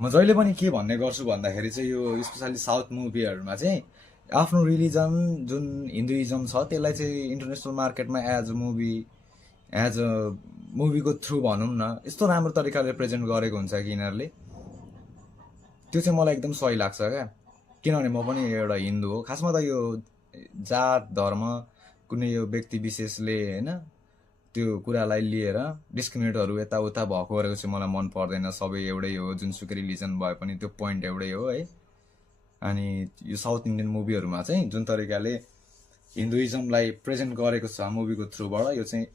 म जहिले पनि के भन्ने गर्छु भन्दाखेरि चाहिँ यो स्पेसली साउथ मुभीहरूमा चाहिँ आफ्नो रिलिजन जुन हिन्दुइजम छ त्यसलाई चाहिँ इन्टरनेसनल मार्केटमा एज अ मुभीको थ्रु भनौँ न यस्तो राम्रो तरिकाले प्रेजेन्ट गरेको हुन्छ कि यिनीहरूले त्यो चाहिँ मलाई एकदम सही लाग्छ क्या। किनभने म पनि एउटा हिन्दू हो, खासमा त यो जात धर्म कुनै यो व्यक्ति विशेषले होइन त्यो कुरालाई लिएर डिस्क्रिमिनेटहरू यताउता भएकोहरू चाहिँ मलाई मन पर्दैन। सबै एउटै हो, जुनसुकै रिलिजन भए पनि त्यो पोइन्ट एउटै हो है। अनि यो साउथ इन्डियन मुभीहरूमा चाहिँ जुन तरिकाले हिन्दुइजमलाई प्रेजेन्ट गरेको छ मुभीको थ्रुबाट यो चाहिँ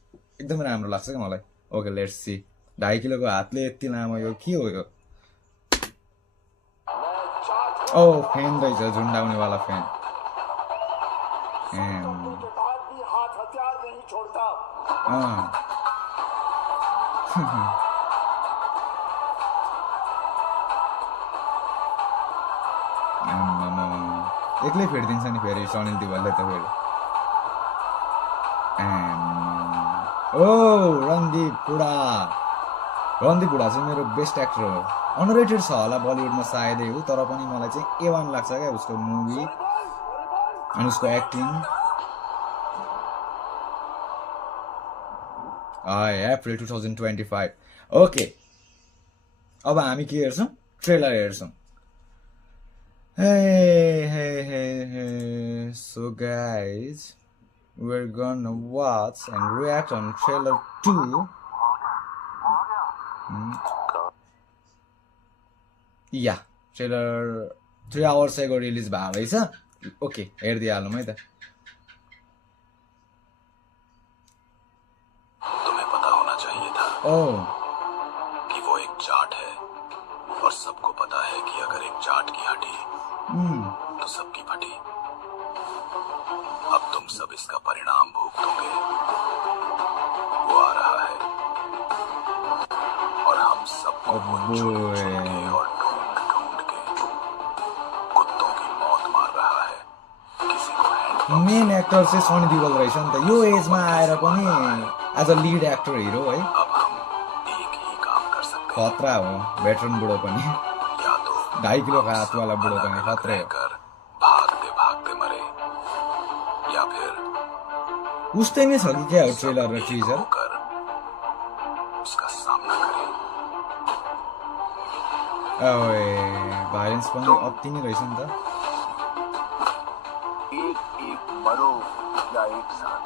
एकदमै राम्रो लाग्छ क्या मलाई। Okay let's see. 2.5 किलोको हातले यति लामो यो के हो यो? ओ फ्यान रहेछ, झुन्डाउनेवाला फ्यान। एक्लै फेरिदिन्छ नि फेरि सनिल दिवालले त फेरि। ओ रणदीप बुढा चाहिँ मेरो बेस्ट एक्टर हो। अनरेटेड छ होला बलिउडमा सायदै हो, तर पनि मलाई चाहिँ A1 लाग्छ क्या उसको मुभी अनि उसको एक्टिङ। अप्रिल 2025। ओके, अब हामी के हेर्छौँ? ट्रेलर हेर्छौँ। Hey. So guys, we're gonna watch and react on trailer 2. Yeah, trailer 3 hours ago release भएको रहेछ। ओके, हेरिदिइहालौँ है त। तुम्हें पता होना चाहिए था कि वो एक जाट है और सबको पता है कि अगर एक जाट की हटी तो सबकी फटी। अब तुम सब इसका परिणाम भुगतोगे। वो आ रहा है और हम सबको वो चुन चुन के और ढूंढ ढूंढ के कुत्तों की मौत मार रहा है। किसी को मेन एक्टर चाहिँ सनी देओल रहेछ नि त, यो एजमा आएर पनि as a lead actor hero है। अब हम एक ही काम कर सकते हैं। खतरा हो, भेटरन बुढो पनि। या तो 2.5 किलोको हातवाला बुढो पनि खतरै हो। भागते भागते मरे या फिर उस्तै नै छ कि क्या हो ट्रेलर र टिजर? उसका सामना करें। भाइलेन्स पनि अति नै रहेछ नि त। एक मरो या एक साथ